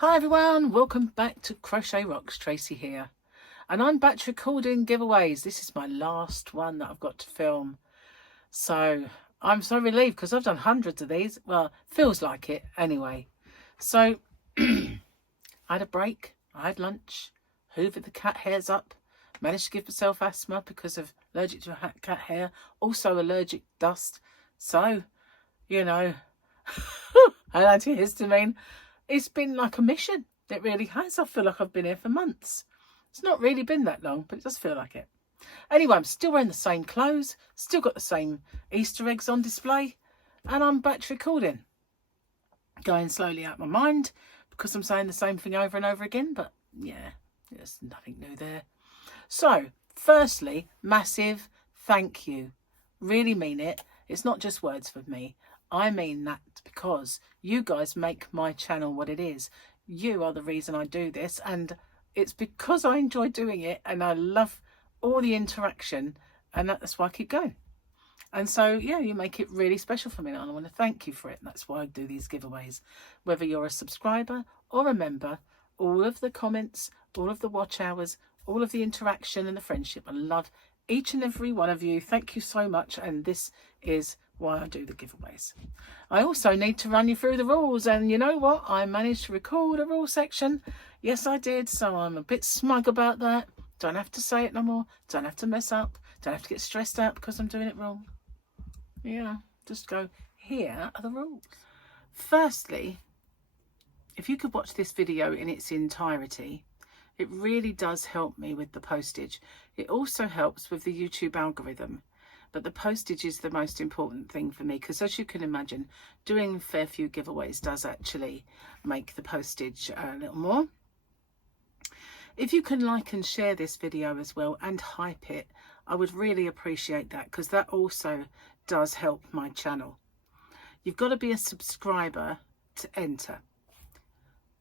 Hi everyone, welcome back to Crochet Rocks. Tracy here, and I'm back to recording giveaways. This is my last one that I've got to film, so I'm so relieved because I've done hundreds of these. Well, feels like it anyway. So I had a break, I had lunch, hoovered the cat hairs up, managed to give myself asthma because of allergic to cat hair, also allergic dust, so you know an antihistamine. It's been like a mission. It really has. I feel like I've been here for months. It's not really been that long, but it does feel like it. Anyway, I'm still wearing the same clothes, still got the same Easter eggs on display, and I'm back to recording. Going slowly out of my mind because I'm saying the same thing over and over again, but yeah, there's nothing new there. So, firstly, massive thank you. Really mean it. It's not just words for me. I mean that because you guys make my channel what it is. You are the reason I do this, and it's because I enjoy doing it and I love all the interaction, and that's why I keep going. And so, yeah, you make it really special for me, and I want to thank you for it. And that's why I do these giveaways. Whether you're a subscriber or a member, all of the comments, all of the watch hours, all of the interaction and the friendship, I love each and every one of you. Thank you so much, and this is why I do the giveaways. I also need to run you through the rules, and you know what? I managed to record a rule section. Yes, I did, so I'm a bit smug about that. Don't have to say it no more. Don't have to mess up. Don't have to get stressed out because I'm doing it wrong. Yeah, just go, here are the rules. Firstly, if you could watch this video in its entirety, it really does help me with the postage. It also helps with the YouTube algorithm. But the postage is the most important thing for me because, as you can imagine, doing a fair few giveaways does actually make the postage a little more. If you can like and share this video as well and hype it, I would really appreciate that because that also does help my channel. You've got to be a subscriber to enter.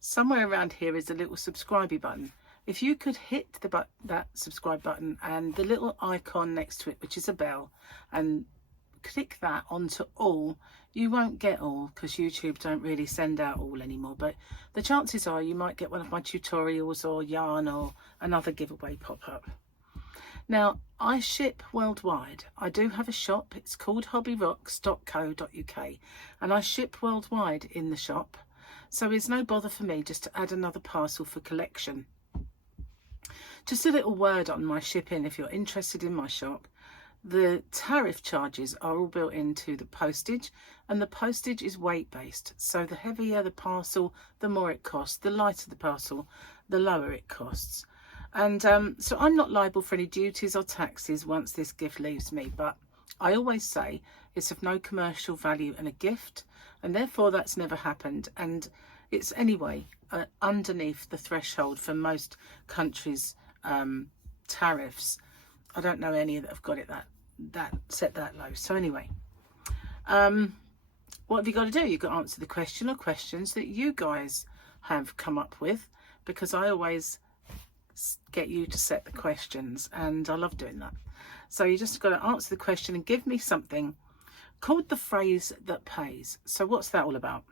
Somewhere around here is a little subscribe button. If you could hit that subscribe button and the little icon next to it, which is a bell, and click that onto all, you won't get all because YouTube don't really send out all anymore. But the chances are you might get one of my tutorials or yarn or another giveaway pop up. Now, I ship worldwide. I do have a shop. It's called hobbyrocks.co.uk, and I ship worldwide in the shop. So it's no bother for me just to add another parcel for collection. Just a little word on my shipping if you're interested in my shop. The tariff charges are all built into the postage, and the postage is weight based. So the heavier the parcel, the more it costs. The lighter the parcel, the lower it costs. And so I'm not liable for any duties or taxes once this gift leaves me. But I always say it's of no commercial value and a gift, and therefore that's never happened. And it's anyway underneath the threshold for most countries' tariffs. I don't know any that have got it that set that low. So anyway, what have you got to do? You've got to answer the question or questions that you guys have come up with, because I always get you to set the questions and I love doing that. So you just got to answer the question and give me something called the phrase that pays. So what's that all about?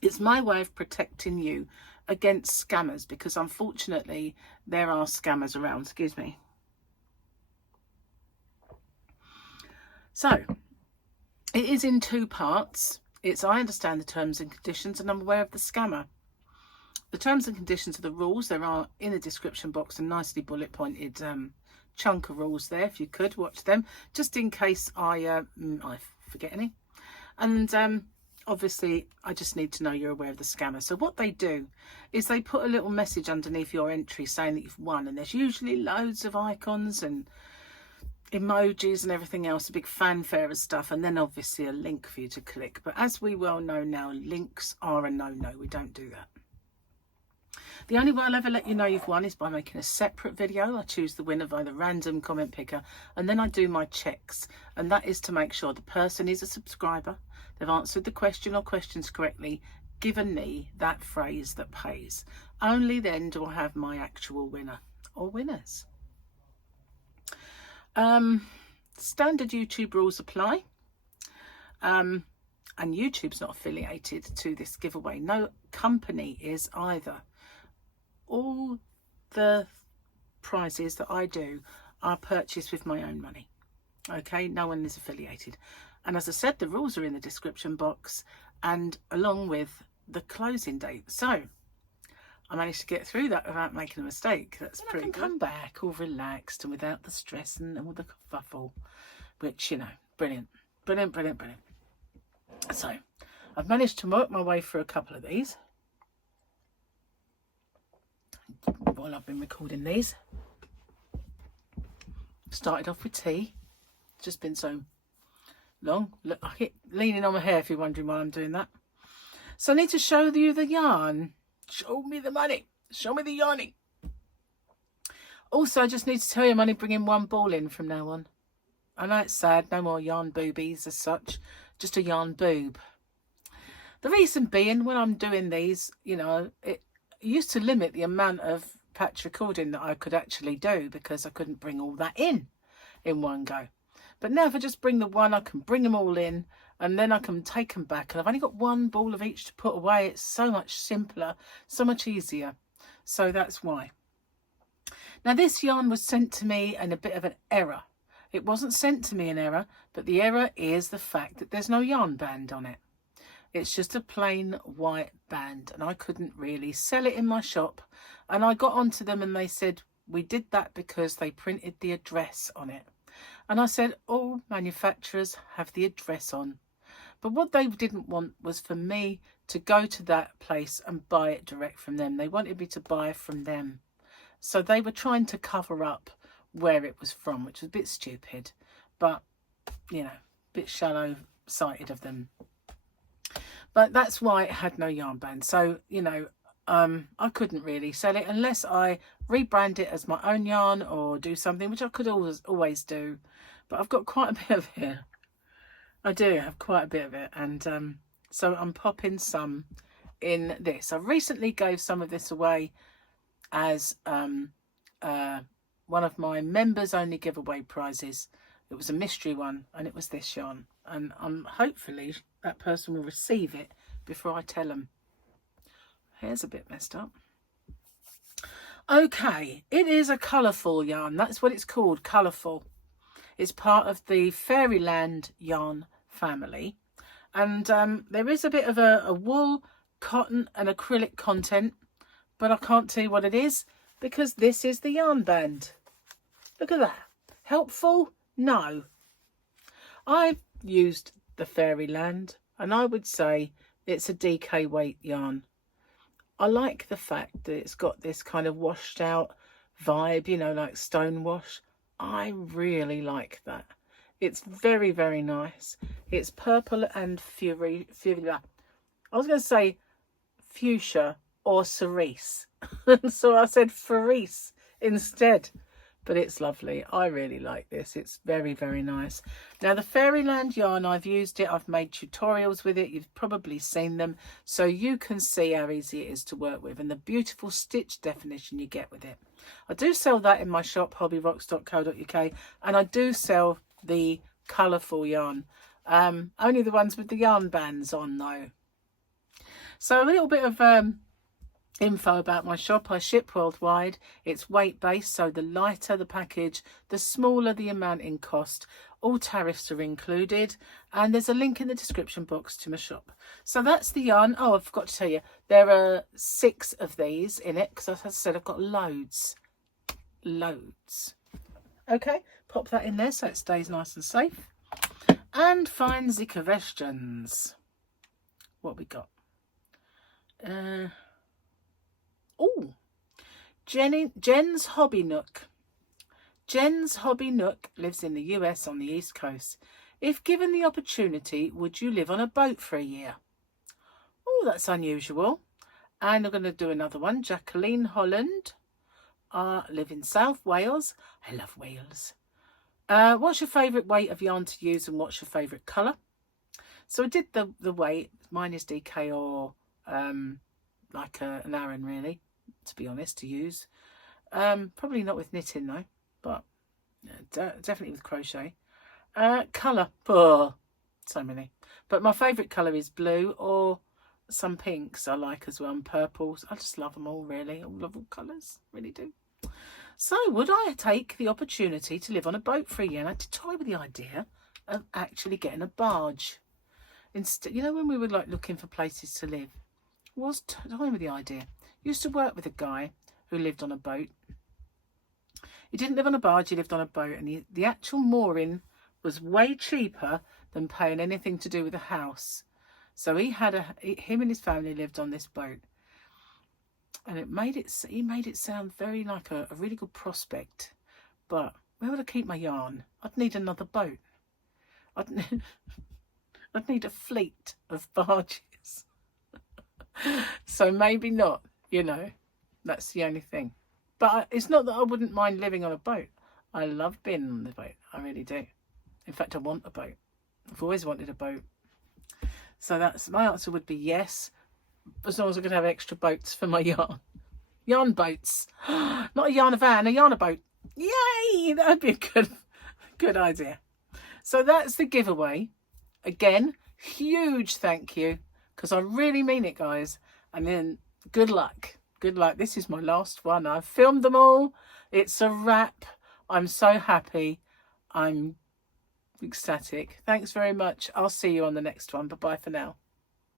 It's my way of protecting you against scammers, because unfortunately there are scammers around. Excuse me. So it is in two parts. It's I understand the terms and conditions and I'm aware of the scammer. The terms and conditions are the rules. There are in the description box a nicely bullet pointed chunk of rules there. If you could watch them, just in case I forget any. And obviously, I just need to know you're aware of the scammer. So what they do is they put a little message underneath your entry saying that you've won. And there's usually loads of icons and emojis and everything else, a big fanfare of stuff. And then obviously a link for you to click. But as we well know now, links are a no-no. We don't do that. The only way I'll ever let you know you've won is by making a separate video. I choose the winner by the random comment picker, and then I do my checks. And that is to make sure the person is a subscriber, they've answered the question or questions correctly, given me that phrase that pays. Only then do I have my actual winner or winners. Standard YouTube rules apply. And YouTube's not affiliated to this giveaway. No company is either. All the prizes that I do are purchased with my own money. Okay, no one is affiliated. And as I said, the rules are in the description box and along with the closing date. So I managed to get through that without making a mistake. That's pretty good. Come back all relaxed and without the stress and all the kerfuffle, which, you know, brilliant, brilliant, brilliant, brilliant. So I've managed to work my way through a couple of these while I've been recording these. Started off with tea. It's just been so long. Look, I keep leaning on my hair if you're wondering why I'm doing that. So I need to show you the yarn. Show me the money. Show me the yarning. Also, I just need to tell you I'm only bringing one ball in from now on. I know it's sad. No more yarn boobies as such. Just a yarn boob. The reason being, when I'm doing these, you know, it used to limit the amount of patch recording that I could actually do because I couldn't bring all that in one go. But now if I just bring the one, I can bring them all in and then I can take them back. And I've only got one ball of each to put away. It's so much simpler, so much easier. So that's why. Now this yarn was sent to me in a bit of an error. It wasn't sent to me in error, but the error is the fact that there's no yarn band on it. It's just a plain white band and I couldn't really sell it in my shop. And I got onto them and they said, we did that because they printed the address on it. And I said, all manufacturers have the address on. But what they didn't want was for me to go to that place and buy it direct from them. They wanted me to buy from them. So they were trying to cover up where it was from, which was a bit stupid. But, you know, a bit shallow-sighted of them. But that's why it had no yarn band. So, you know, I couldn't really sell it unless I rebrand it as my own yarn or do something, which I could always do. But I've got quite a bit of it. I do have quite a bit of it. And so I'm popping some in this. I recently gave some of this away as one of my members only giveaway prizes. It was a mystery one and it was this yarn. And hopefully that person will receive it before I tell them. Hair's a bit messed up. Okay, it is a colourful yarn. That's what it's called, colourful. It's part of the Fairyland yarn family. And there is a bit of a wool, cotton and acrylic content. But I can't tell you what it is because this is the yarn band. Look at that. Helpful? No. I've used the Fairyland and I would say it's a DK weight yarn. I like the fact that it's got this kind of washed out vibe, you know, like stone wash. I really like that. It's very, very nice. It's purple and fuchsia. I was going to say fuchsia or cerise. So I said cerise instead. But it's lovely. I really like this. It's very, very nice. Now, the Fairyland yarn, I've used it. I've made tutorials with it. You've probably seen them. So you can see how easy it is to work with and the beautiful stitch definition you get with it. I do sell that in my shop, hobbyrocks.co.uk. And I do sell the colourful yarn. Only the ones with the yarn bands on, though. So a little bit of info about my shop. I ship worldwide. It's weight based, so the lighter the package, the smaller the amount in cost. All tariffs are included, and there's a link in the description box to my shop. So that's the yarn. Oh, I forgot to tell you, there are 6 of these in it because, as I said, I've got loads. Okay, pop that in there so it stays nice and safe. And find the questions. What we got? Oh, Jen's Hobby Nook. Jen's Hobby Nook lives in the US on the East Coast. If given the opportunity, would you live on a boat for a year? Oh, that's unusual. And I'm going to do another one. Jacqueline Holland. Live in South Wales. I love Wales. What's your favourite weight of yarn to use and what's your favourite colour? So I did the weight. Mine is DK or like an Aran, really, to be honest, to use. Probably not with knitting though, but definitely with crochet. Colour. Oh, So many. But my favourite colour is blue, or some pinks I like as well, and purples. I just love them all, really. I love all colours, really do. So would I take the opportunity to live on a boat for a year? And I did toy with the idea of actually getting a barge. Instead, you know, when we were like looking for places to live, was toying with the idea. Used to work with a guy who lived on a boat. He didn't live on a barge, he lived on a boat, and the actual mooring was way cheaper than paying anything to do with the house. So he him and his family lived on this boat, and he made it sound very like a really good prospect. But where would I keep my yarn? I'd need another boat. I'd need a fleet of barges. So maybe not, you know, that's the only thing. But it's not that I wouldn't mind living on a boat. I love being on the boat, I really do. In fact, I want a boat. I've always wanted a boat. So that's my answer would be yes, as long as I could have extra boats for my yarn. Yarn boats. Not a yarn van, a yarn boat. Yay! That would be a good idea. So that's the giveaway. Again, huge thank you, because I really mean it, guys. And then good luck. Good luck. This is my last one. I've filmed them all. It's a wrap. I'm so happy. I'm ecstatic. Thanks very much. I'll see you on the next one. Bye-bye for now.